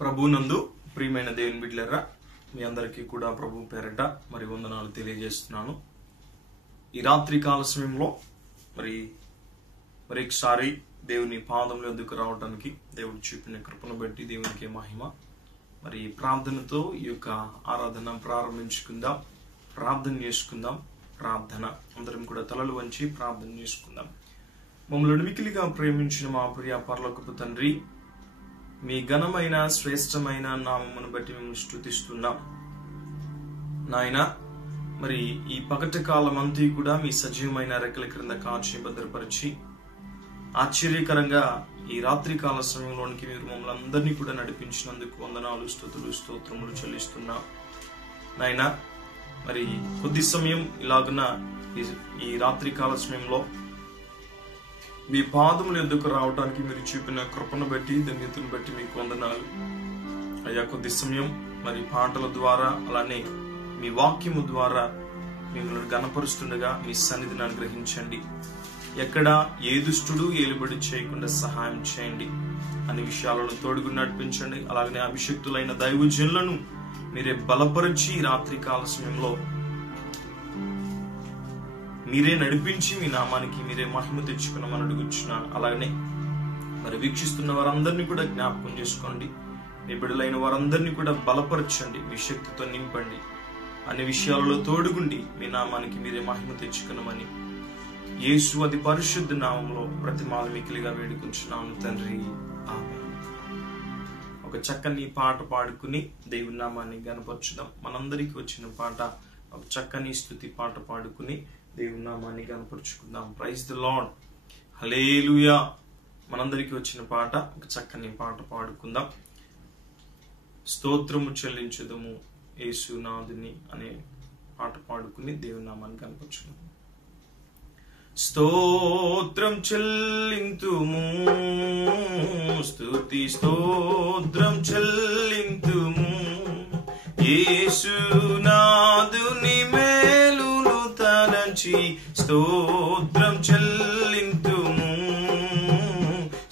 ప్రభునందు ప్రియమైన దేవుని బిడ్డలారా, మీ అందరికీ కూడా ప్రభు పేరట మరి వందనాలు తెలియజేస్తున్నాను. ఈ రాత్రి కాల సమయంలో మరొకసారి దేవుని పాదముల వద్దకు రావడానికి దేవుడు చూపిన కృపను బట్టి దేవునికి మహిమ. మరి ప్రార్థనతో ఈ యొక్క ఆరాధన ప్రారంభించుకుందాం. ప్రార్థన చేసుకుందాం. అందరం కూడా తలలు వంచి ప్రార్థన చేసుకుందాం. మమ్మల్ని మికిలిగా ప్రేమించిన మా ప్రియ పరలోకపు తండ్రి, మీ ఘనమైన శ్రేష్టమైన నామమును బట్టి మేము స్తుతిస్తున్నాం. నాయన, మరి ఈ పగటి కాలం అంతా కూడా మీ సజీవమైన రెక్కల క్రింద కాచి భద్రపరిచి ఆశ్చర్యకరంగా ఈ రాత్రి కాల సమయంలోనికి మీరు మమ్మల్ని అందరినీ కూడా నడిపించినందుకు వందనాలు, స్తుతులు, స్తోత్రములు చెల్లిస్తున్నాం. నాయన, మరి కొద్ది సమయం ఇలాగున ఈ రాత్రి కాల సమయంలో మీ పాదముల ఎద్దుకు రావడానికి మీరు చూపిన కృపను బట్టి, ధన్యతను బట్టి మీకు వందనాలు అయ్యా. కొద్ది సమయం మరి పాటల ద్వారా, అలానే మీ వాక్యము ద్వారా మిమ్మల్ని గణపరుస్తుండగా మీ సన్నిధిని అనుగ్రహించండి. ఎక్కడ ఏ దుష్టుడు ఏలుబడి చేయకుండా సహాయం చేయండి. అన్ని విషయాలను తోడుగు నడిపించండి. అలాగనే అభిషక్తులైన దైవజనులను మీరే బలపరిచి రాత్రి కాల సమయంలో మీరే నడిపించి మీ నామానికి మీరే మహిమ తెచ్చుకున్నామని అడుగుచున్నాను. అలాగనే మరి వీక్షిస్తున్న వారందరినీ కూడా జ్ఞాపకం చేసుకోండి. మీ బిడ్డలైన వారందరినీ కూడా బలపరచండి, మీ శక్తితో నింపండి. అన్ని విషయాలలో తోడుగుండి మీ నామానికి మీరే మహిమ తెచ్చుకున్నామని యేసు అతి పరిశుద్ధ నామంలో ప్రతిమాలు మికిలిగా వేడుకుంటున్నాను తండ్రి, ఆమేన్. ఒక చక్కని పాట పాడుకుని దేవుని నామాన్ని గణపరచుదాం. మనందరికి వచ్చిన పాట ఒక చక్కని స్తుతి పాట పాడుకుని దేవుని నామాన్ని గణపరుచుకుందాం. ప్రైజ్ ది లార్డ్, హల్లెలూయా. మనందరికి వచ్చిన పాట ఒక చక్కని పాట పాడుకుందాం. స్తోత్రము చెల్లించుదము యేసునాథుని అనే పాట పాడుకుని దేవుని నామాన్ని గణపరచుకుందాం. స్తోత్రం చెల్లింతుము, స్తుతి స్తోత్రం చెల్లింతుము, యేసునాథుని మేలును తలంచి స్తోత్రం చెల్లింతుము,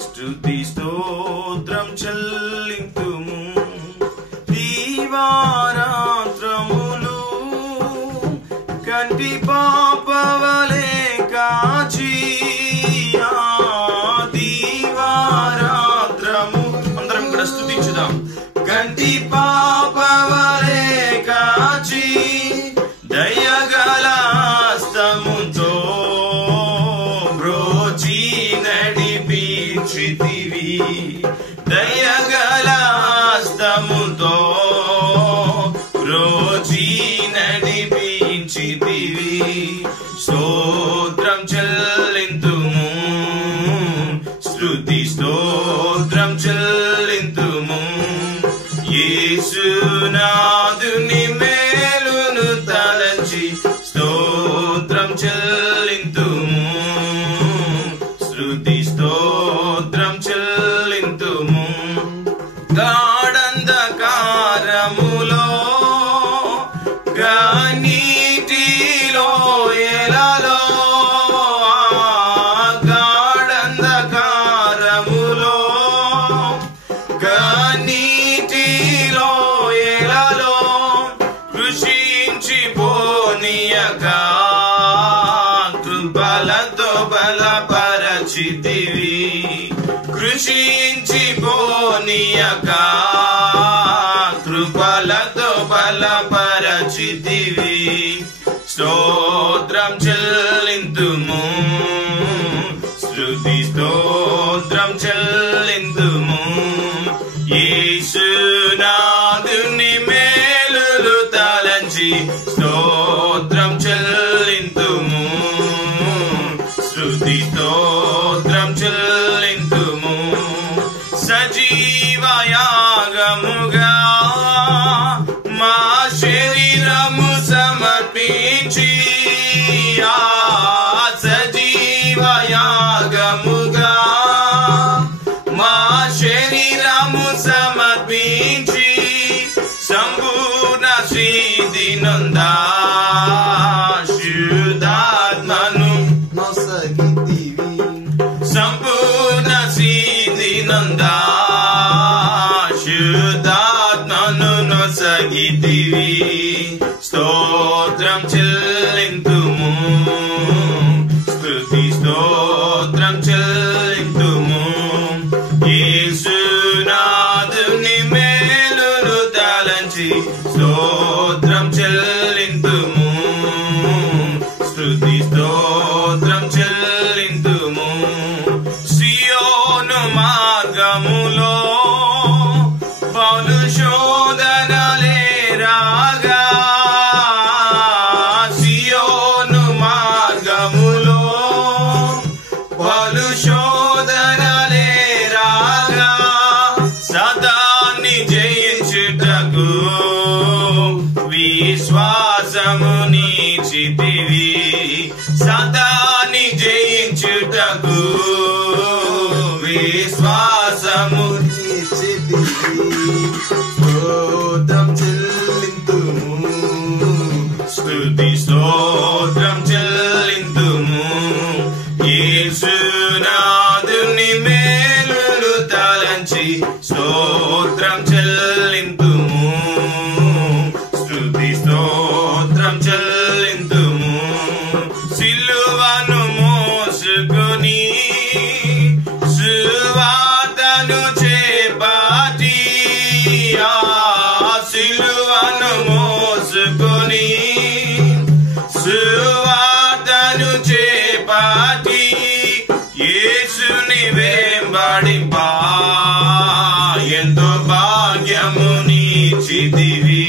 స్తుతి స్తోత్రం చెల్లింతుము. దీవారాత్రములు కంటి పాపవలే కాచి, దీవారాత్రము అందరం కూడా స్తుతించుదాం. కంటి పాపవలే కాచి దయగల హస్తముతో బ్రోచి నడిపించితివి, దయగల హస్తముతో బ్రోచి నడిపించితివి. స్తోత్రం చెల్లింతుము, స్తుతి స్తోత్రం చెల్లింతుము, యేసునాథుని మేలును తలంచి స్తోత్రం చెల్లింతుము, స్తుతి స్తోత్రం చెల్లింతుము. గాఢంధకారములో నీటిలో ఎలలో, గాఢంధకారములో నీటిలో ఎలలో కృషించి పోనీయక కృపలతో బలపరచితివి, కృషించి పోనీయక కృపలతో బలపరచితివి. స్తోత్రం చెల్లింతుము, స్తుతి స్తోత్రం చెల్లింతుము, యేసునాథుని మేలులు తలంచి స్తోత్రం చెల్లింతుము, స్తుతి స్తోత్రం చెల్లింతుము. సజీవయాగముగా మా శరీరము సమర్పించి, సజీవయాగముగా మా శరీరము సమర్పించి సంపూర్ణ శ్రీతి నొందా శుద్ధాత్మను నొసగితివి, స్తోత్రం చెల్లింతుము. యేసునాథుని మేలులు తలంచి స్తోత్రం చెల్లింతుము. స్తుతి స్తోత్రం చెల్లింతుము. సియోను మార్గములో పౌలు శోధనలే రాగా, సియోను మార్గములో పౌలు శోధనలే రాగా, సదాన్ని జయించుటకు విశ్వాసము నీచితివి. సదాన్ని జయించుటకు విశ్వాసము స్తోత్రం చెల్లింతుము. స్తుతి స్తోత్రం చెల్లింతుము. యేసునాథుని మేలులు తలంచి స్తోత్రం చెల్లింతుము. స్తుతి స్తోత్రం చెల్లింతుము. సిలువను మోసుకొని సువార్తను చేపట్టి, సిలువను మోసుకొని సువార్తను చేపట్టి, యేసుని వెంబడింప ఎంతో భాగ్యము నీచితివి.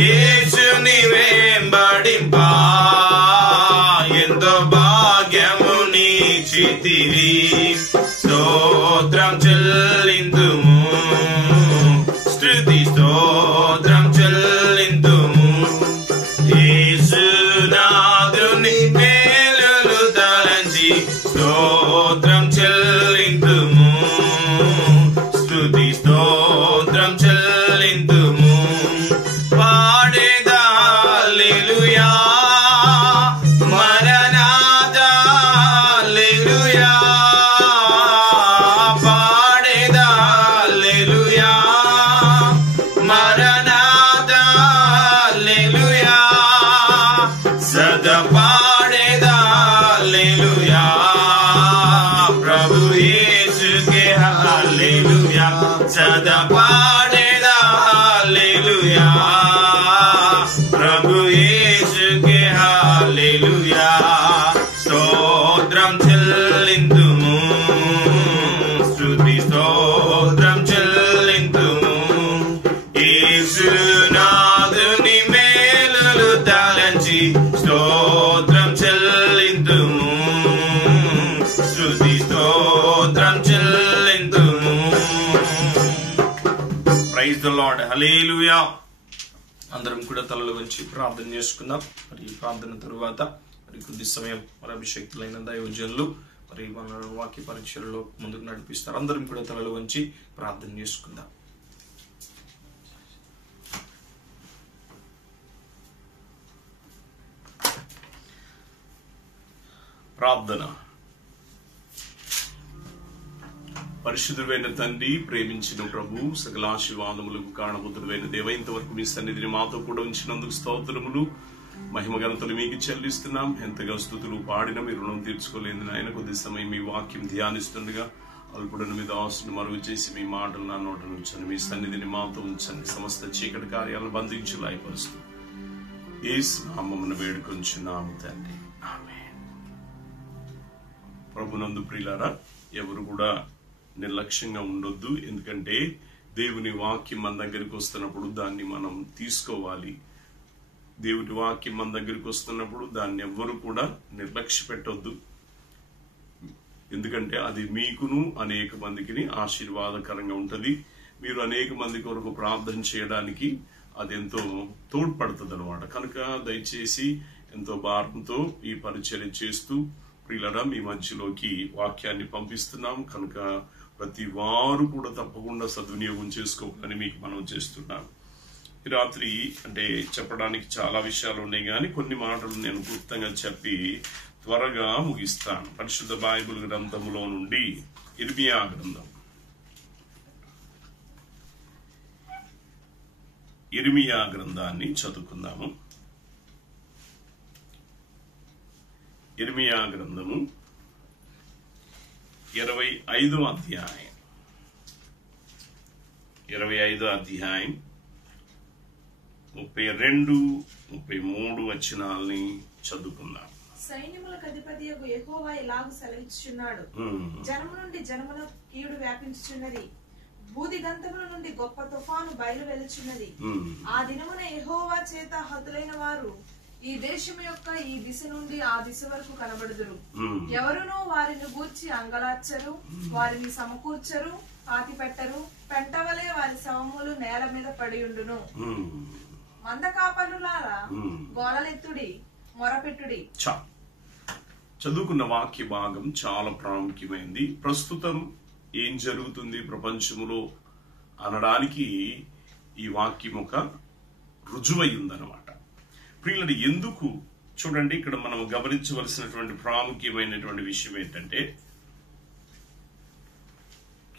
యేసుని వెంబడింప ఎంతో భాగ్యము నీచితివి. స్తోత్రం చెల్లింతుము. స్తుతి స్తోత్రం చెల్లింతుము. యేసునాథుని మేలులు తలంచి స్తోత్రం చెల్లింతుము. స్తుతి స్తోత్రం చెల్లింతుము. పాడేదా హల్లెలూయా, మరణాథా హల్లెలూయా. పాడేదా హల్లెలూయా, మరణాథా హల్లెలూయా. సదా పాడేదా హల్లెలూయా, ప్రభు యేసుకే హల్లెలూయా. సదా పాడేదా హల్లెలూయా, ప్రభు యేసుకే హల్లెలూయా. స్తోత్రం చెల్లింతుము. స్తుతి స్తోత్రం చెల్లింతుము. యేసునాథుని మేలులు తలంచి స్తోత్రం చెల్లింతుము. స్తుతి స్తోత్రం చెల్లింతుము. Praise the Lord. హల్లెలూయా. అందరం కూడా తలలు వంచి ప్రార్థన చేసుకుందాం. మరి ఈ ప్రార్థన తరువాత మరి కొద్ది సమయం మరి అభిషేక్తులైన దైవజనులు మరి మన వాక్య పరీక్షల్లో ముందుకు నడిపిస్తారు. అందరం కూడా తలలు వంచి ప్రార్థన చేసుకుందాం. ప్రార్థన. పరిశుద్ధుడైన తండ్రి, ప్రేమించిన ప్రభు, సకల ఆశీర్వాదములకు కారణభూతుడైన దేవ, ఇంతవరకు మీ సన్నిధిని మాతో కూడా ఉంచినందుకు స్తోత్రములు, మహిమ ఘనతలు మీకు చెల్లిస్తున్నాం. ఎంతగా స్తుతులు పాడిన మీ రుణం తీర్చుకోలేదు నాయన. కొద్ది సమయం మీ వాక్యం ధ్యానిస్తుండగా అల్పుడను మీద ఆశను మరుగు చేసి మీ మాటలు నా నోట ఉంచండి. మీ సన్నిధిని మాతో ఉంచండి. సమస్త చీకటి కార్యాలను బంధించి లాయపరుస్తూ యేసు నామమున వేడుకొంచున్నాము తండ్రి. ఆమేన్. ప్రభునందు ప్రియులారా, ఎవరు కూడా నిర్లక్ష్యంగా ఉండొద్దు. ఎందుకంటే దేవుని వాక్యం మన దగ్గరికి వస్తున్నప్పుడు దాన్ని మనం తీసుకోవాలి. దేవుని వాక్యం మన దగ్గరికి వస్తున్నప్పుడు దాన్ని ఎవ్వరు కూడా నిర్లక్ష్య పెట్టొద్దు. ఎందుకంటే అది మీకును అనేక మందికి ఆశీర్వాదకరంగా ఉంటది. మీరు అనేక మంది కొరకు ప్రార్థన చేయడానికి అది ఎంతో తోడ్పడుతుంది అన్నమాట. కనుక దయచేసి ఎంతో భారంతో ఈ పరిచర్య చేస్తూ ప్రియులారా మీ మధ్యలోకి వాక్యాన్ని పంపిస్తున్నాం. కనుక ప్రతి వారు కూడా తప్పకుండా సద్వినియోగం చేసుకోవాలని మీకు మనం చేస్తున్నాను. ఈ రాత్రి అంటే చెప్పడానికి చాలా విషయాలు ఉన్నాయి, కానీ కొన్ని మాటలు నేను క్లుప్తంగా చెప్పి త్వరగా ముగిస్తాను. పరిశుద్ధ బైబిల్ గ్రంథములో నుండి ఇర్మియా గ్రంథం, ఇర్మియా గ్రంథాన్ని చదువుకుందాము. ఇర్మియా గ్రంథము 25వ అధ్యాయం 32, 33 వచనాల్ని చదువుకుందాం. సైన్యములకు అధిపతియగు యెహోవా ఇలాగు సెలవిచ్చుచున్నాడు, జనము నుండి జనమున కీడు వ్యాపించుచున్నది, భూదిగంతముల నుండి గొప్ప తుఫాను బయలు వెలుచున్నది. ఆ దినమున యెహోవా చేత హతులైన వారు ఈ దేశము యొక్క ఈ దిశ నుండి ఆ దిశ వరకు కనబడుదురు. ఎవరునూ వారిని గూర్చి అంగలార్చరు, వారిని సమకూర్చరు, పాతి పెట్టరు. పెంటవలే వారి శవములు నేల మీద పడియుండును. మంద కాపరులారా, గోలలెత్తుడి, మొరపెట్టుడి. చదువుకున్న వాక్య భాగం చాలా ప్రాముఖ్యమైనది. ప్రస్తుతం ఏం జరుగుతుంది ప్రపంచంలో అనడానికి ఈ వాక్యం ఒక రుజువయ్యిందనమాట. ప్రియులని ఎందుకు చూడండి, ఇక్కడ మనం గమనించవలసినటువంటి ప్రాముఖ్యమైనటువంటి విషయం ఏంటంటే,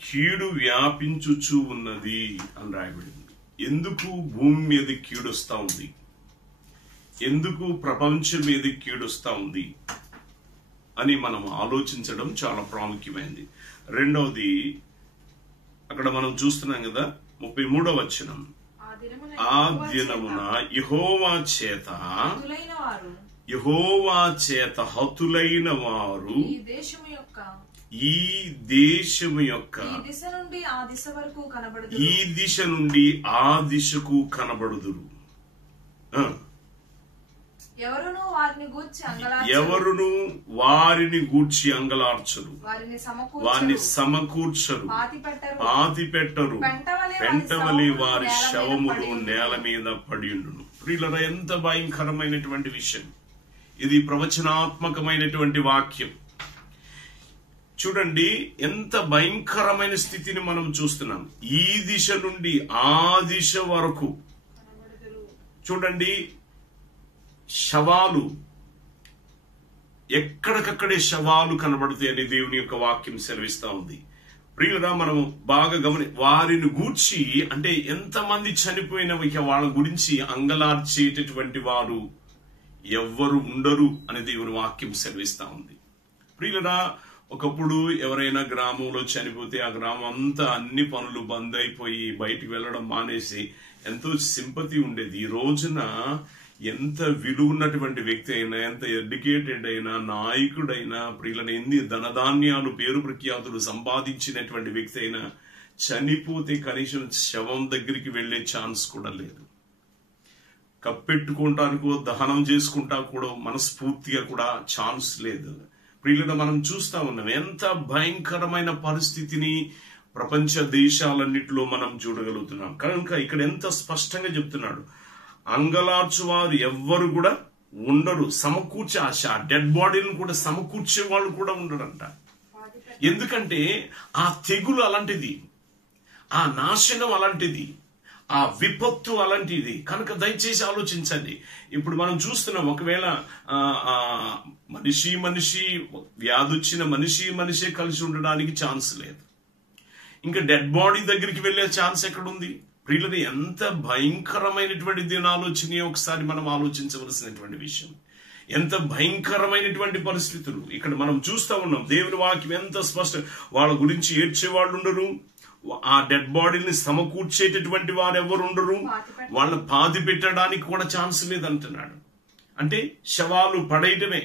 కీడు వ్యాపించుచూ ఉన్నది అని రాయబడింది. ఎందుకు భూమి మీద కీడొస్తా ఉంది, ఎందుకు ప్రపంచం మీద కీడొస్తా ఉంది అని మనం ఆలోచించడం చాలా ప్రాముఖ్యమైనది. రెండవది, అక్కడ మనం చూస్తున్నాం కదా 33వ వచనం, ఆ దినమున యెహోవా చేత హతులైన వారు ఈ దేశము యొక్క ఈ దిశ నుండి ఆ దిశకు కనబడుదురు. ఎవరును వారిని గూర్చి అంగలార్చరు, వారిని సమకూర్చరు, పాతి పెట్టరు. పెంటవలి వారి శవములు నేల మీద పడియుండును. ప్రియులారా, ఎంత భయంకరమైనటువంటి విషయం ఇది! ప్రవచనాత్మకమైనటువంటి వాక్యం. చూడండి, ఎంత భయంకరమైన స్థితిని మనం చూస్తున్నాం. ఈ దిశ నుండి ఆ దిశ వరకు చూడండి, శవాలు ఎక్కడికక్కడే శవాలు కనబడుతాయని దేవుని యొక్క వాక్యం సెలవిస్తా ఉంది. ప్రియులరా, మనం బాగా వారిని గూర్చి అంటే ఎంతమంది చనిపోయిన వాళ్ళ గురించి అంగలార్చేటటువంటి వారు ఎవ్వరు ఉండరు అని దేవుని వాక్యం సెలవిస్తా ఉంది. ప్రియులరా, ఒకప్పుడు ఎవరైనా గ్రామంలో చనిపోతే ఆ గ్రామం అంతా అన్ని పనులు బంద్ అయిపోయి బయటికి వెళ్ళడం మానేసి ఎంతో సింపతి ఉండేది. ఈ రోజున ఎంత విలువ ఉన్నటువంటి వ్యక్తి అయినా, ఎంత ఎడ్యుకేటెడ్ అయినా, నాయకుడైనా, ప్రియులను ఎన్ని ధనధాన్యాలు పేరు ప్రఖ్యాతులు సంపాదించినటువంటి వ్యక్తి అయినా చనిపోతే కనీసం శవం దగ్గరికి వెళ్లే ఛాన్స్ కూడా లేదు. కప్పెట్టుకుంటానికో దహనం చేసుకుంటా కూడా మనస్ఫూర్తిగా కూడా ఛాన్స్ లేదు. ప్రియులను మనం చూస్తా ఉన్నాం ఎంత భయంకరమైన పరిస్థితిని ప్రపంచ దేశాలన్నిటిలో మనం చూడగలుగుతున్నాం. కనుక ఇక్కడ ఎంత స్పష్టంగా చెప్తున్నాడు, అంగలార్చువారు ఎవ్వరు కూడా ఉండరు. సమకూర్చే ఆ డెడ్ బాడీలను కూడా సమకూర్చే వాళ్ళు కూడా ఉండరంట. ఎందుకంటే ఆ తెగులు అలాంటిది, ఆ నాశనం అలాంటిది, ఆ విపత్తు అలాంటిది. కనుక దయచేసి ఆలోచించండి. ఇప్పుడు మనం చూస్తున్నాం, ఒకవేళ మనిషి వ్యాధి వచ్చిన మనిషే కలిసి ఉండడానికి ఛాన్స్ లేదు. ఇంకా డెడ్ బాడీ దగ్గరికి వెళ్లే ఛాన్స్ ఎక్కడుంది? ప్రియులని ఎంత భయంకరమైనటువంటి దినాలు వచ్చినాయో ఒకసారి మనం ఆలోచించవలసినటువంటి విషయం. ఎంత భయంకరమైనటువంటి పరిస్థితులు ఇక్కడ మనం చూస్తా ఉన్నాం. దేవుని వాక్యం ఎంత స్పష్టం. వాళ్ళ గురించి ఏడ్చేవాళ్ళు ఉండరు, ఆ డెడ్ బాడీని సమకూర్చేటటువంటి వారు ఎవరు ఉండరు, వాళ్ళ పాతి పెట్టడానికి కూడా ఛాన్స్ లేదంటున్నాడు. అంటే శవాలు పడేయటమే.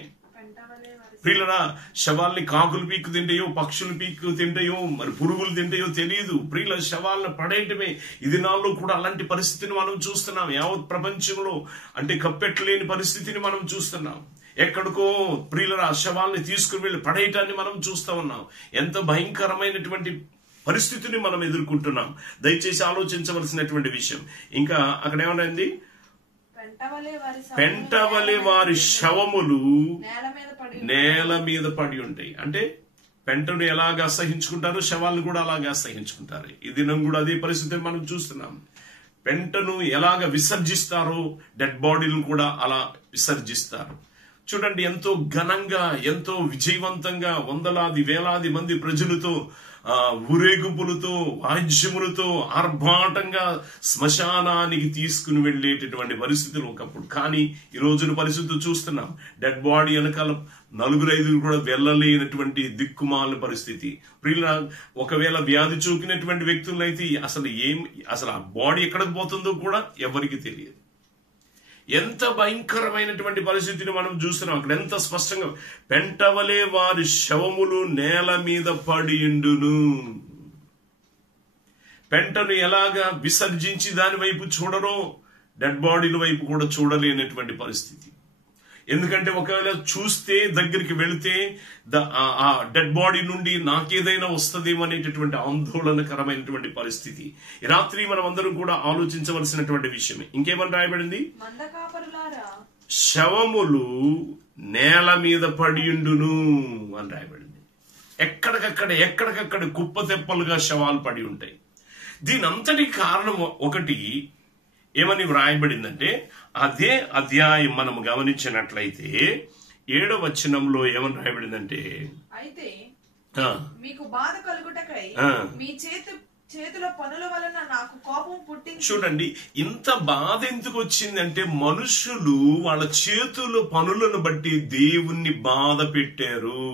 ప్రియులరా, శవాల్ని కాకులు పీక్కు తింటాయో, పక్షులు పీక్కు తింటాయో, మరి పురుగులు తింటాయో తెలియదు. ప్రియుల శవాలను పడేయటమే. ఈ దినాల్లో కూడా అలాంటి పరిస్థితిని మనం చూస్తున్నాం. యావత్ ప్రపంచంలో అంటే కప్పెట్టలేని పరిస్థితిని మనం చూస్తున్నాం. ఎక్కడికో ప్రియులరా శవాల్ని తీసుకుని వెళ్ళి పడేయటాన్ని మనం చూస్తా ఉన్నాం. ఎంత భయంకరమైనటువంటి పరిస్థితిని మనం ఎదుర్కొంటున్నాం. దయచేసి ఆలోచించవలసినటువంటి విషయం. ఇంకా అక్కడ ఏమన్నది, పెంటవలే వారి శవములు నేల మీద పడి ఉంటాయి. అంటే పెంటను ఎలాగా అసహించుకుంటారో శవాలను కూడా అలాగే అసహించుకుంటారు. ఈ దినం కూడా అదే పరిస్థితి మనం చూస్తున్నాం. పెంటను ఎలాగ విసర్జిస్తారో డెడ్ బాడీలను కూడా అలా విసర్జిస్తారు. చూడండి, ఎంతో ఘనంగా, ఎంతో విజయవంతంగా వందలాది వేలాది మంది ప్రజలతో, ఊరేగింపులతో, వాద్యములతో ఆర్భాటంగా శ్మశానానికి తీసుకుని వెళ్లేటటువంటి పరిస్థితులు ఒకప్పుడు. కానీ ఈ రోజున పరిస్థితులు చూస్తున్నాం. డెడ్ బాడీ వెనకాల 4-5 కూడా వెళ్ళలేనటువంటి దిక్కుమాలిన పరిస్థితి. ప్రియుల, ఒకవేళ వ్యాధి చూపినటువంటి వ్యక్తులైతే అసలు ఆ బాడీ ఎక్కడికి పోతుందో కూడా ఎవరికి తెలియదు. ఎంత భయంకరమైనటువంటి పరిస్థితిని మనం చూస్తున్నాం. అక్కడ ఎంత స్పష్టంగా, పెంటవలే వారి శవములు నేల మీద పడియుండును. పెంటను ఎలాగా విసర్జించి దాని వైపు చూడరో, డెడ్ బాడీల వైపు కూడా చూడలేనటువంటి పరిస్థితి. ఎందుకంటే ఒకవేళ చూస్తే, దగ్గరికి వెళితే ఆ డెడ్ బాడీ నుండి నాకేదైనా వస్తుందేమో అనేటటువంటి ఆందోళనకరమైనటువంటి పరిస్థితి. ఈ రాత్రి మనం అందరం కూడా ఆలోచించవలసినటువంటి విషయమే. ఇంకేమని రాయబడింది? శవములు నేల మీద పడియుండును అని రాయబడింది. ఎక్కడికక్కడ కుప్ప తెప్పలుగా శవాలు పడి ఉంటాయి. దీని అంతటి కారణం ఒకటి ఏమని వ్రాయబడిందంటే, అదే అధ్యాయం మనం గమనించినట్లయితే 7వ వచనంలో ఏమని రాయబడిందంటే, అయితే మీకు బాధ కలుగుటకై మీ చేతుల పనుల వలన నాకు కోపం పుట్టింది. చూడండి, ఇంత బాధ ఎందుకు వచ్చిందంటే, మనుషులు వాళ్ళ చేతుల పనులను బట్టి దేవుణ్ణి బాధ పెట్టారు.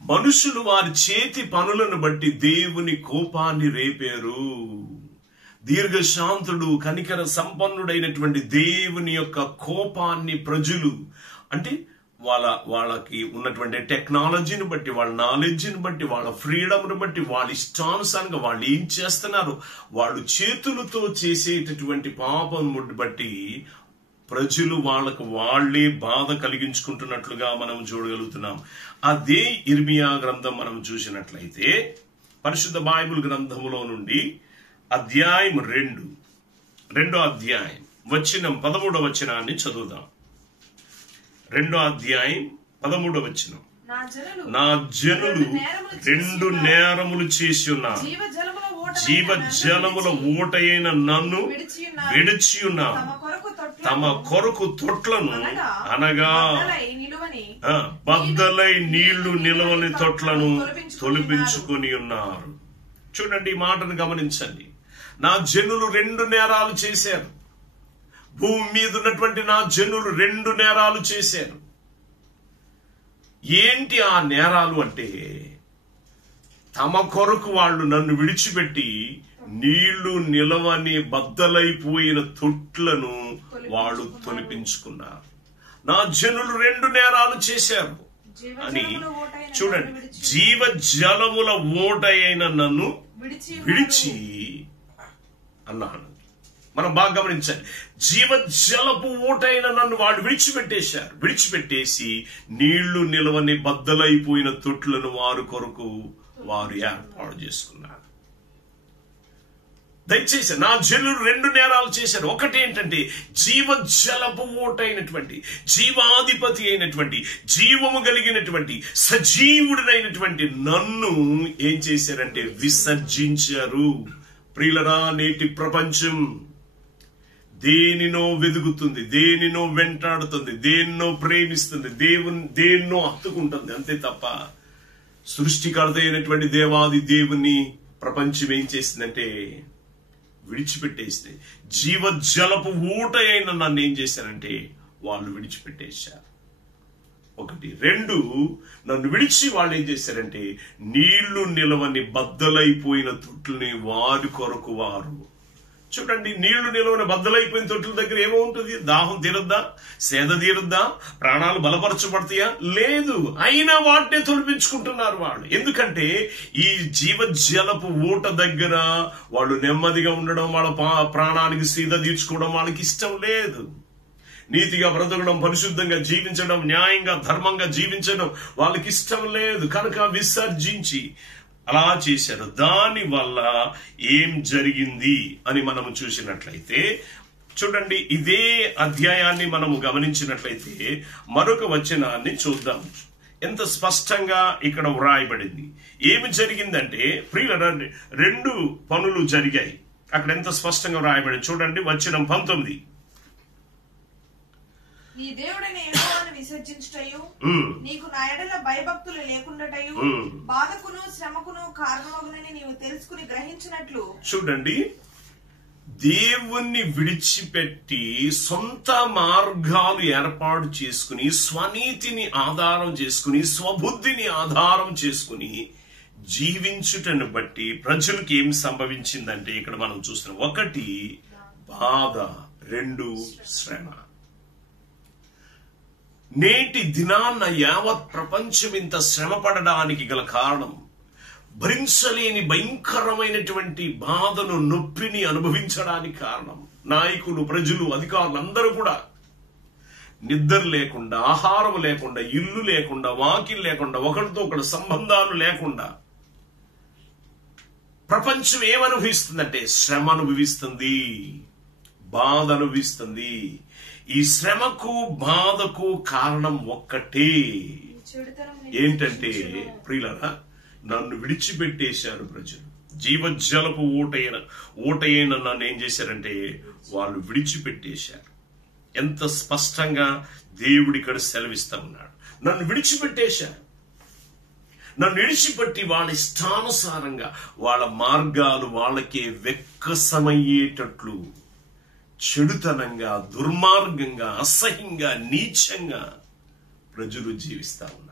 మనుషులు వారి చేతి పనులను బట్టి దేవుని కోపాన్ని రేపారు. దీర్ఘశాంతుడు, కనికర సంపన్నుడైనటువంటి దేవుని యొక్క కోపాన్ని ప్రజలు, అంటే వాళ్ళకి ఉన్నటువంటి టెక్నాలజీని బట్టి, వాళ్ళ నాలెడ్జ్ని బట్టి, వాళ్ళ ఫ్రీడమ్ను బట్టి, వాళ్ళ ఇష్టానుసారంగా వాళ్ళు ఏం చేస్తున్నారు, వాళ్ళు చేతులతో చేసేటటువంటి పాపం బట్టి ప్రజలు వాళ్ళకు వాళ్లే బాధ కలిగించుకుంటున్నట్లుగా మనం చూడగలుగుతున్నాం. అదే ఇర్మియా గ్రంథం మనం చూసినట్లయితే, పరిశుద్ధ బైబిల్ గ్రంథములో నుండి అధ్యాయం 2 అధ్యాయం 13వ వచనాన్ని చదువుదాం. 2వ అధ్యాయం 13వ వచనం. నా జనులు 2 నేరములు చేసి ఉన్నారు, జీవ జలముల ఊట అయిన నన్ను విడిచి ఉన్నారు, తమ కొరకు తొట్లను, అనగా బద్దలై నీళ్లు నిలవని తొట్లను తొలిపించుకొని ఉన్నారు. చూడండి, ఈ మాటను గమనించండి. నా జనులు 2 నేరాలు చేశారు. భూమి మీద ఉన్నటువంటి నా జనులు 2 నేరాలు చేశారు. ఏంటి ఆ నేరాలు అంటే, తమ కొరకు వాళ్ళు నన్ను విడిచిపెట్టి నీళ్లు నిలవని బద్దలైపోయిన తొట్లను వాళ్ళు తొలిపించుకున్నారు. నా జనులు 2 నేరాలు చేశారు అని చూడండి. జీవ జలముల ఓట అయిన నన్ను విడిచి అన్నాను. మనం బాగా గమనించాలి. జీవ జలపు ఓటైన నన్ను వాళ్ళు విడిచిపెట్టేసి నీళ్లు నిలవని బద్దలైపోయిన తొట్లను వారు కొరకు వారు ఏర్పాటు చేసుకున్నారు. దయచేసి నా జనులు 2 నేరాలు చేశారు. ఒకటి ఏంటంటే, జీవ జలపు ఓటైనటువంటి, జీవాధిపతి అయినటువంటి, జీవము కలిగినటువంటి, సజీవుడినైనటువంటి నన్ను ఏం చేశారంటే విసర్జించారు. ప్రియులరా, నేటి ప్రపంచం దేనినో వెదుగుతుంది, దేనినో వెంటాడుతుంది, దేన్నో ప్రేమిస్తుంది, దేన్నో హత్తుకుంటుంది. అంతే తప్ప సృష్టికర్త అయినటువంటి దేవాది దేవుని ప్రపంచం ఏం చేసిందంటే విడిచిపెట్టేస్తే, జీవజలపు ఊట అయిన నన్ను ఏం చేశారంటే వాళ్ళు విడిచిపెట్టేశారు. 1. 2, నన్ను విడిచి వాళ్ళు ఏం చేశారంటే నీళ్లు నిలవని బద్దలైపోయిన తొట్లని వారి కొరకు వారు. చూడండి, నీళ్లు నిలవని బద్దలైపోయిన తొట్టుల దగ్గర ఏమో ఉంటుంది? దాహం తీరద్దా? సేద తీరద్దా? ప్రాణాలు బలపరచబడతాయా? లేదు. అయినా వాటినే తొలిపించుకుంటున్నారు వాళ్ళు. ఎందుకంటే ఈ జీవజలపు ఊట దగ్గర వాళ్ళు నెమ్మదిగా ఉండడం, వాళ్ళ ప్రాణానికి సీద తీర్చుకోవడం వాళ్ళకి ఇష్టం లేదు. నీతిగా బ్రతకడం, పరిశుద్ధంగా జీవించడం, న్యాయంగా ధర్మంగా జీవించడం వాళ్ళకి ఇష్టం లేదు. కనుక విసర్జించి అలా చేశారు. దాని వల్ల ఏం జరిగింది అని మనము చూసినట్లయితే, చూడండి, ఇదే అధ్యాయాన్ని మనము గమనించినట్లయితే మరొక వచనాన్ని చూద్దాం. ఎంత స్పష్టంగా ఇక్కడ వ్రాయబడింది. ఏమి జరిగిందంటే, ప్రియులారా, 2 పనులు జరిగాయి. అక్కడ ఎంత స్పష్టంగా వ్రాయబడింది చూడండి. వచనం 19. నీ దేవుడైన యెహోవాను విసర్జించుటయు, నీకు నా ఎడల భయభక్తులు లేకుండాటయు, బాధకును శ్రమకును కారణమగునని నీవు తెలుసుకుని గ్రహించినట్లు. చూడండి, దేవుణ్ణి విడిచిపెట్టి సొంత మార్గాలు ఏర్పాటు చేసుకుని, స్వనీతిని ఆధారం చేసుకుని, స్వబుద్ధిని ఆధారం చేసుకుని జీవించుటను బట్టి ప్రజలకు ఏం సంభవించిందంటే ఇక్కడ మనం చూస్తున్నాం. 1 బాధ, 2 శ్రమ. నేటి దినాన్న యావత్ ప్రపంచం ఇంత శ్రమ పడడానికి గల కారణం భరించలేని భయంకరమైనటువంటి బాధను, నొప్పిని అనుభవించడానికి కారణం నాయకులు, ప్రజలు, అధికారులు అందరూ కూడా నిద్ర లేకుండా, ఆహారం లేకుండా, ఇల్లు లేకుండా, వాకిలు లేకుండా, ఒకరితో ఒకరు సంబంధాలు లేకుండా ప్రపంచం ఏమనుభవిస్తుందంటే శ్రమ అనుభవిస్తుంది, బాధ అనుభవిస్తుంది. ఈ శ్రమకు బాధకు కారణం ఒక్కటే. ఏంటంటే ప్రియులారా, నన్ను విడిచిపెట్టేశారు ప్రజలు. జీవజలపు ఊటైన నన్ను ఏం చేశారంటే వాళ్ళు విడిచిపెట్టేశారు. ఎంత స్పష్టంగా దేవుడు ఇక్కడ సెలవిస్తా ఉన్నాడు. నన్ను విడిచిపెట్టేశారు. నన్ను విడిచిపెట్టి వాళ్ళ ఇష్టానుసారంగా వాళ్ళ మార్గాలు వాళ్ళకే వెక్కసమయ్యేటట్లు చెడుతనంగా, దుర్మార్గంగా, అసహ్యంగా, నీచంగా ప్రజలు జీవిస్తా ఉన్నారు.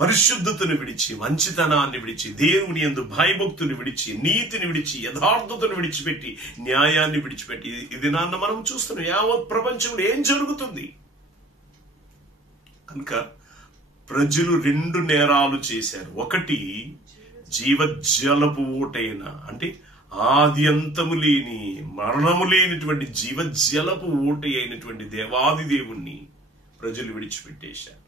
పరిశుద్ధతను విడిచి, మంచితనాన్ని విడిచి, దేవుని యందు భయభక్తుని విడిచి, నీతిని విడిచి, యథార్థతను విడిచిపెట్టి, న్యాయాన్ని విడిచిపెట్టి, ఇది నాన్న మనం చూస్తున్నాం యావత్ ప్రపంచంలో ఏం జరుగుతుంది. కనుక ప్రజలు 2 నేరాలు చేశారు. 1 జీవజలపు ఊటైన, అంటే ఆది అంతము లేని, మరణము లేనిటువంటి జీవజలపు ఊట అయినటువంటి దేవాది దేవుణ్ణి ప్రజలు విడిచిపెట్టేశారు.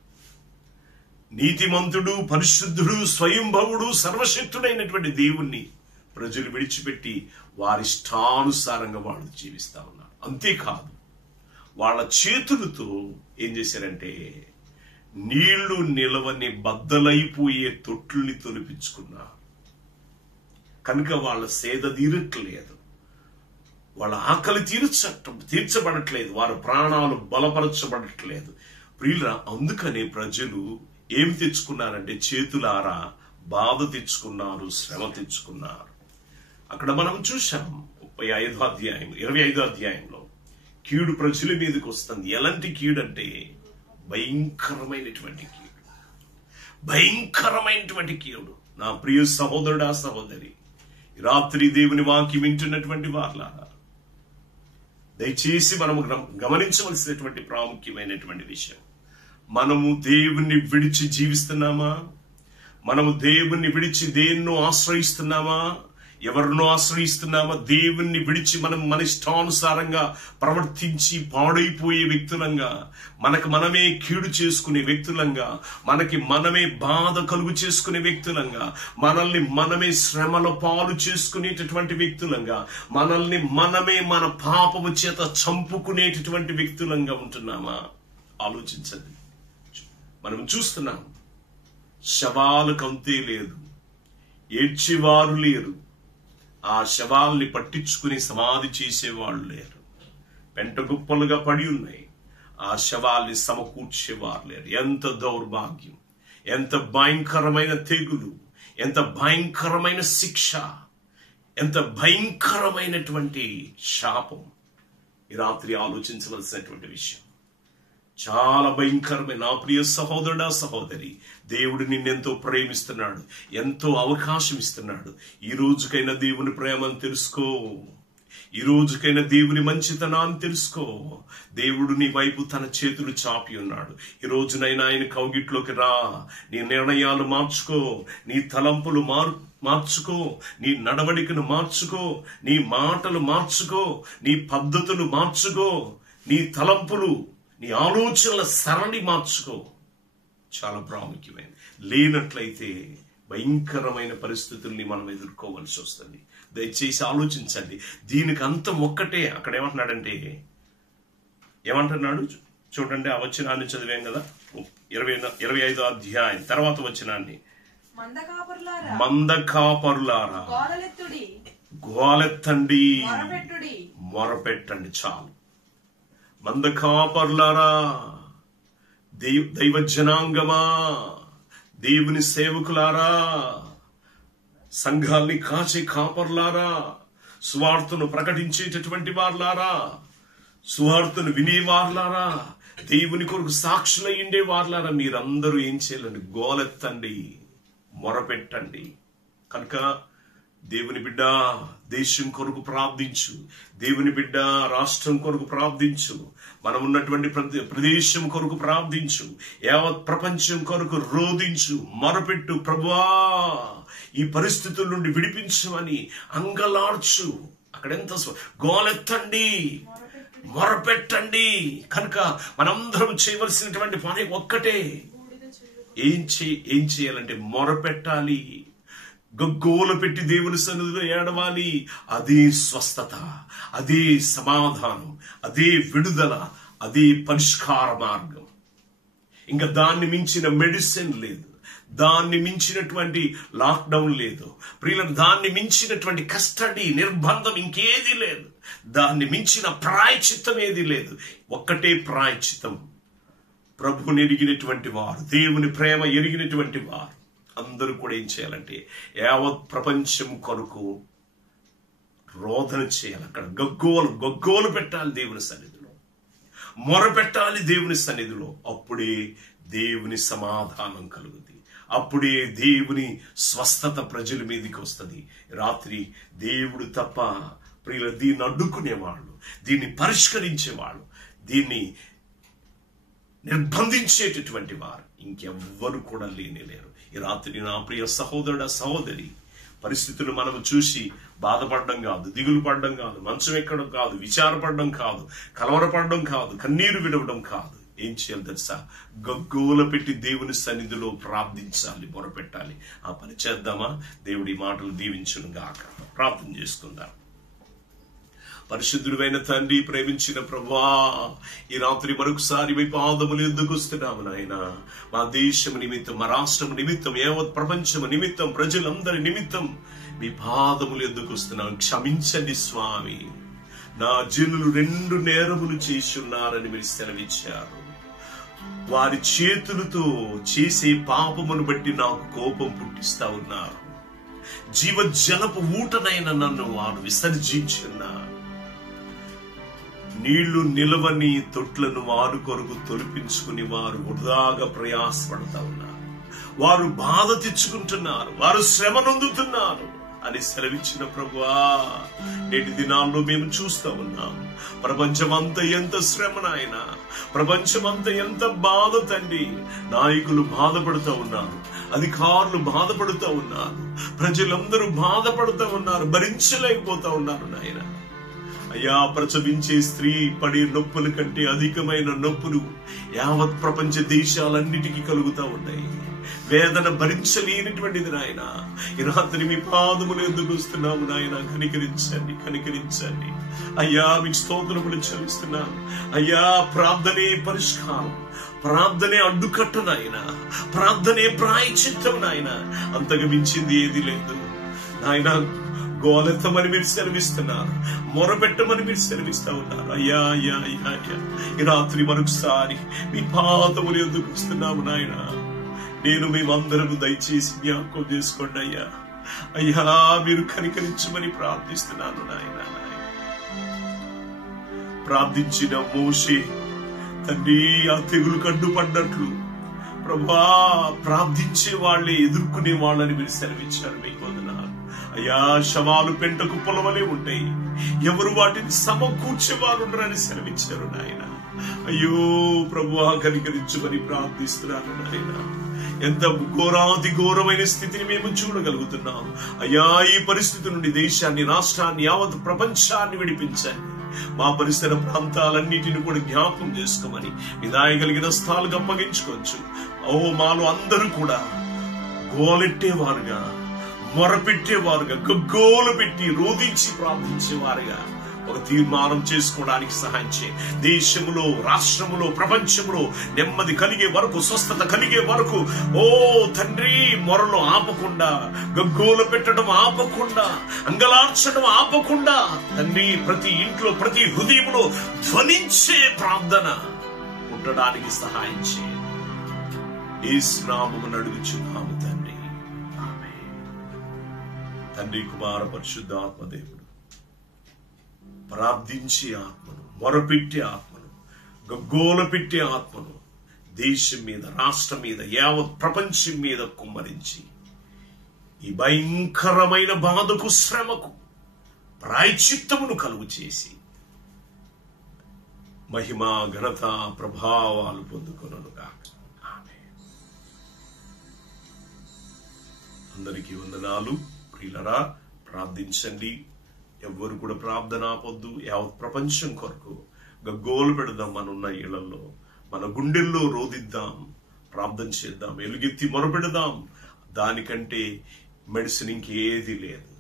నీతిమంతుడు, పరిశుద్ధుడు, స్వయంభవుడు, సర్వశక్తుడైనటువంటి దేవుణ్ణి ప్రజలు విడిచిపెట్టి వారిష్టానుసారంగా వాళ్ళు జీవిస్తా ఉన్నారు. అంతేకాదు, వాళ్ళ చేతులతో ఏం చేశారంటే నీళ్లు నిలవని బద్దలైపోయే తొట్లని తొలిపించుకున్నారు. కనుక వాళ్ళ సేద తీరట్లేదు, వాళ్ళ ఆకలి తీర్చబడట్లేదు, వారి ప్రాణాలు బలపరచబడట్లేదు. ప్రియుల, అందుకనే ప్రజలు ఏం తెచ్చుకున్నారంటే చేతులారా బాధ తెచ్చుకున్నారు, శ్రమ తెచ్చుకున్నారు. అక్కడ మనం చూసాం 25వ అధ్యాయంలో కీడు ప్రజల మీదకి వస్తుంది. ఎలాంటి కీడు అంటే భయంకరమైనటువంటి కీడు, భయంకరమైనటువంటి కీడు. నా ప్రియ సహోదరుడా, సహోదరి, రాత్రి దేవుని వాక్యం వింటున్నటువంటి వార్లారా, దయచేసి మనము గమనించవలసినటువంటి ప్రాముఖ్యమైనటువంటి విషయం, మనము దేవుణ్ణి విడిచి జీవిస్తున్నామా? మనము దేవుణ్ణి విడిచి దేన్నో ఆశ్రయిస్తున్నామా? ఎవరినో ఆశ్రయిస్తున్నామా? దేవుణ్ణి విడిచి మనం మన ఇష్టానుసారంగా ప్రవర్తించి పాడైపోయే వ్యక్తులంగా, మనకు మనమే కీడు చేసుకునే వ్యక్తులంగా, మనకి మనమే బాధ కలుగు చేసుకునే వ్యక్తులంగా, మనల్ని మనమే శ్రమల పాలు చేసుకునేటటువంటి వ్యక్తులంగా, మనల్ని మనమే మన పాపము చేత చంపుకునేటటువంటి వ్యక్తులంగా ఉంటున్నామా? ఆలోచించండి. మనం చూస్తున్నాం, శవాలకు అంతే లేదు, ఏడ్చేవారు లేరు, ఆ శవాల్ని పట్టించుకుని సమాధి చేసేవాళ్ళు లేరు, పెంట గుప్పలుగా పడి ఉన్నాయి, ఆ శవాల్ని సమకూర్చేవారు లేరు. ఎంత దౌర్భాగ్యం, ఎంత భయంకరమైన తెగులు, ఎంత భయంకరమైన శిక్ష, ఎంత భయంకరమైనటువంటి శాపం. ఈ రాత్రి ఆలోచించవలసినటువంటి విషయం, చాలా భయంకరమైన. నా ప్రియ సహోదరుడా, సహోదరి, దేవుడు నిన్నెంతో ప్రేమిస్తున్నాడు, ఎంతో అవకాశం ఇస్తున్నాడు. ఈ రోజుకైనా దేవుని ప్రేమను తెలుసుకో, ఈ రోజుకైనా దేవుని మంచితనాన్ని తెలుసుకో. దేవుడు నీ వైపు తన చేతులు చాపి ఉన్నాడు. ఈ రోజునైనా ఆయన కౌగిట్లోకి రా. నీ నిర్ణయాలు మార్చుకో, నీ తలంపులు మార్చుకో, నీ నడవడికను మార్చుకో, నీ మాటలు మార్చుకో, నీ పద్ధతులు మార్చుకో, నీ తలంపులు, నీ ఆలోచనల సరళి మార్చుకో. చాలా ప్రాముఖ్యమైనది. లేనట్లయితే భయంకరమైన పరిస్థితుల్ని మనం ఎదుర్కోవాల్సి వస్తుంది. దయచేసి ఆలోచించండి. దీనికి అంతం ఒక్కటే. అక్కడ ఏమంటున్నాడు చూడండి. ఆ వచనాన్ని చదివాం కదా, 25వ అధ్యాయం తర్వాత వచనాన్ని. మందకాపరులారా గోలెత్తండి, మొరపెట్టండి. చాలు. మందకాపరులారా, దైవ జనాంగమా, దేవుని సేవకులారా, సంఘాల్ని కాచే కాపర్లారా, సువార్తను ప్రకటించేటటువంటి వారులారా, సువార్తను వినేవారులారా, దేవుని కొరకు సాక్షులై ఉండే వారులారా, మీరందరూ ఏం చేయాలండి? గోలెత్తండి, మొరపెట్టండి. కనుక దేవుని బిడ్డ దేశం కొరకు ప్రార్థించు, దేవుని బిడ్డ రాష్ట్రం కొరకు ప్రార్థించు, మనం ఉన్నటువంటి ప్రదేశం కొరకు ప్రార్థించు, యావత్ ప్రపంచం కొరకు రోధించు, మొరపెట్టు. ప్రభువా, ఈ పరిస్థితుల నుండి విడిపించమని అంగలార్చు. అక్కడెంత గోలెత్తండి, మొరపెట్టండి. కనుక మనందరం చేయవలసినటువంటి పని ఒక్కటే. ఏం చేయాలంటే మొరపెట్టాలి, గగ్గోలు పెట్టి దేవుని సన్నిధిలో ఏడవాలి. అదే స్వస్థత, అదే సమాధానం, అదే విడుదల, అదే పరిష్కార మార్గం. ఇంకా దాన్ని మించిన మెడిసిన్ లేదు, దాన్ని మించినటువంటి లాక్డౌన్ లేదు ప్రియులను, దాన్ని మించినటువంటి కస్టడీ, నిర్బంధం ఇంకేది లేదు, దాన్ని మించిన ప్రాయశ్చిత్తం ఏది లేదు. ఒక్కటే ప్రాయశ్చిత్తం. ప్రభువుని ఎరిగినటువంటి వారు, దేవుని ప్రేమ ఎరిగినటువంటి వారు అందరూ కూడా ఏం చేయాలంటే యావత్ ప్రపంచం కొరకు రోదన చేయాలి. అక్కడ గగ్గోలు పెట్టాలి దేవుని సన్నిధిలో, మొరపెట్టాలి దేవుని సన్నిధిలో. అప్పుడే దేవుని సమాధానం కలుగుతుంది, అప్పుడే దేవుని స్వస్థత ప్రజల మీదకి వస్తుంది. రాత్రి దేవుడు తప్ప ప్రియులు దీన్ని అడ్డుకునేవాళ్ళు, దీన్ని పరిష్కరించేవాళ్ళు, దీన్ని నిర్బంధించేటటువంటి వారు ఇంకెవ్వరు కూడా లేరు. ఈ రాత్రి నా ప్రియ సహోదరుడ, సహోదరి, పరిస్థితులు మనం చూసి బాధపడడం కాదు, దిగులు పడడం కాదు, మంచం ఎక్కడం కాదు, విచారపడడం కాదు, కలవరపడడం కాదు, కన్నీరు విడవడం కాదు. ఏం చేయాలి తెలుసా? గగ్గోల పెట్టి దేవుని సన్నిధిలో ప్రార్థించాలి, మొరపెట్టాలి. ఆ పని చేద్దామా? దేవుడి మాటలు దీవించును గాక. ప్రార్థన చేసుకుందాం. పరిశుద్ధుడైన తండ్రి, ప్రేమించిన ప్రభువా, ఈ రాత్రి మరొకసారి మీ పాదములు ఎందుకు వస్తున్నాము నాయన. మా దేశం నిమిత్తం, మా రాష్ట్రం నిమిత్తం, యావత్ ప్రపంచం నిమిత్తం, ప్రజలందరి నిమిత్తం మీ పాదములు ఎందుకు వస్తున్నాము. క్షమించండి స్వామి, నా జనులు 2 నేరములు చేసి ఉన్నారని మీరు సెలవిచ్చారు. వారి చేతులతో చేసే పాపమును బట్టి నాకు కోపం పుట్టిస్తా ఉన్నారు. జీవజలపు ఊటనైన నన్ను వారు విసర్జించున్నారు. నీళ్లు నిలవని తొట్లను వారు కొరకు తొలిపించుకుని వారు వృధాగా ప్రయాసపడతా ఉన్నారు. వారు బాధ తెచ్చుకుంటున్నారు, వారు శ్రమ నొందుతున్నారు అని సెలవిచ్చిన ప్రభువా, నేటి దినాల్లో మేము చూస్తూ ఉన్నాం. ప్రపంచమంతా ఎంత శ్రమ నాయన, ప్రపంచమంతా ఎంత బాధ తండ్రి. నాయకులు బాధపడుతూ ఉన్నారు, అధికారులు బాధపడుతూ ఉన్నారు, ప్రజలందరూ బాధపడుతూ ఉన్నారు, భరించలేకపోతా ఉన్నారు నాయన. అయ్యా, ప్రసవించే స్త్రీ పడే నొప్పుల కంటే అధికమైన నొప్పులు యావత్ ప్రపంచ దేశాలన్నిటికీ కలుగుతా ఉన్నాయి. వేదన భరించలేనిటువంటిది నాయన. ఈ రాత్రి మీ పాదములు ఎందుకు వస్తున్నాము నాయన. కనికరించండి, కనికరించండి అయ్యా. మీకు స్తోత్రములు చెల్లిస్తున్నాను అయ్యా. ప్రార్థనే పరిష్కారం, ప్రార్థనే అడ్డుకట్టు నాయన, ప్రార్థనే ప్రాయశ్చిత్తం నాయన. అంతకు మించింది ఏది లేదు నాయన. గోలెత్తమని మీరు సెలవిస్తున్నారు, మొరపెట్టమని మీరు సెలవిస్తా ఉన్నారు అయ్యా. అయ్యా అయ్యా అయ్యా, ఈ రాత్రి మరొకసారి మీ పాదములు ఎందుకు వస్తున్నాము నాయన. నేను మేమందరము దయచేసి జ్ఞాపకం చేసుకోండి అయ్యా. అయ్యా, మీరు కనికరించమని ప్రార్థిస్తున్నాను నాయన. ప్రార్థించిన మోషే తండ్రి ఆ తెగులు కడ్డుపడ్డట్లు ప్రభా, ప్రార్థించే వాళ్ళే ఎదుర్కొనే వాళ్ళని మీరు సెలవిచ్చారు. మీకు వందనాలు అయ్యా. శవాలు పెంట కుప్పలవలే ఉంటాయి, ఎవరు వాటిని సమకూర్చేవారు ఉండరని సెలవిచ్చారు నాయన. అయ్యో ప్రభువా, కనికరించమని ప్రార్థిస్తున్నాను నాయన. ఎంత ఘోరాతి ఘోరమైన స్థితిని మేము చూడగలుగుతున్నాం అయ్యా. ఈ పరిస్థితి నుండి దేశాన్ని, రాష్ట్రాన్ని, యావత్ ప్రపంచాన్ని విడిపించండి. మా పరిసర ప్రాంతాలన్నిటిని కూడా జ్ఞాపకం చేసుకోమని మీ దాయగలిగిన స్థాలకు అప్పగించుకోవచ్చు. ఓ, మాలో అందరూ కూడా గోలెట్టేవారుగా, మొరపెట్టేవారుగా, గగ్గోలు పెట్టి రోధించి ప్రార్థించేవారుగా ఒక తీర్మానం చేసుకోవడానికి సహాయం చేయి. దేశములో, రాష్ట్రములో, ప్రపంచంలో నెమ్మది కలిగే వరకు, స్వస్థత కలిగే వరకు ఓ తండ్రి, మొరలు ఆపకుండా, గగ్గోలు పెట్టడం ఆపకుండా, అంగలార్చడం ఆపకుండా తండ్రి, ప్రతి ఇంట్లో, ప్రతి హృదయంలో ధ్వనించే ప్రార్థన ఉండడానికి సహాయం చేయి. యేసు నామమున అడుగుచున్నాము తండ్రి, ఆమేన్. తండ్రి, కుమార, పరిశుద్ధాత్మ దేవుడు ప్రార్థించే ఆత్మను, మొరపెట్టే ఆత్మను, గగ్గోల పెట్టే ఆత్మను దేశం మీద, రాష్ట్రం మీద, యావత్ ప్రపంచం మీద కుమ్మరించి ఈ భయంకరమైన బాధకు, శ్రమకు ప్రాయశ్చిత్తమును కలుగు చేసి మహిమ, ఘనత, ప్రభావాలు పొందుకొనుగాక. ఆమేన్. అందరికీ వందనాలు. ప్రియులరా, ప్రార్థించండి. ఎవ్వరు కూడా ప్రార్థన ఆపొద్దు. యావత్ ప్రపంచం కొరకు గగ్గోలు పెడదాం. మనన్న ఇళ్లలో, మన గుండెల్లో రోదిద్దాం, ప్రార్థన చేద్దాం, ఎలుగెత్తి మొరపెడదాం. దానికంటే మెడిసిన్ ఇంకేది లేదు,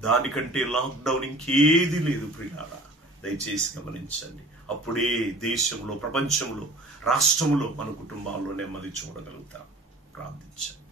దానికంటే లాక్డౌన్ ఇంకేది లేదు. ప్రియులారా, దయచేసి గమనించండి. అప్పుడే దేశంలో, ప్రపంచంలో, రాష్ట్రంలో, మన కుటుంబాల్లో నెమ్మది చూడగలుగుతాం. ప్రార్థించండి.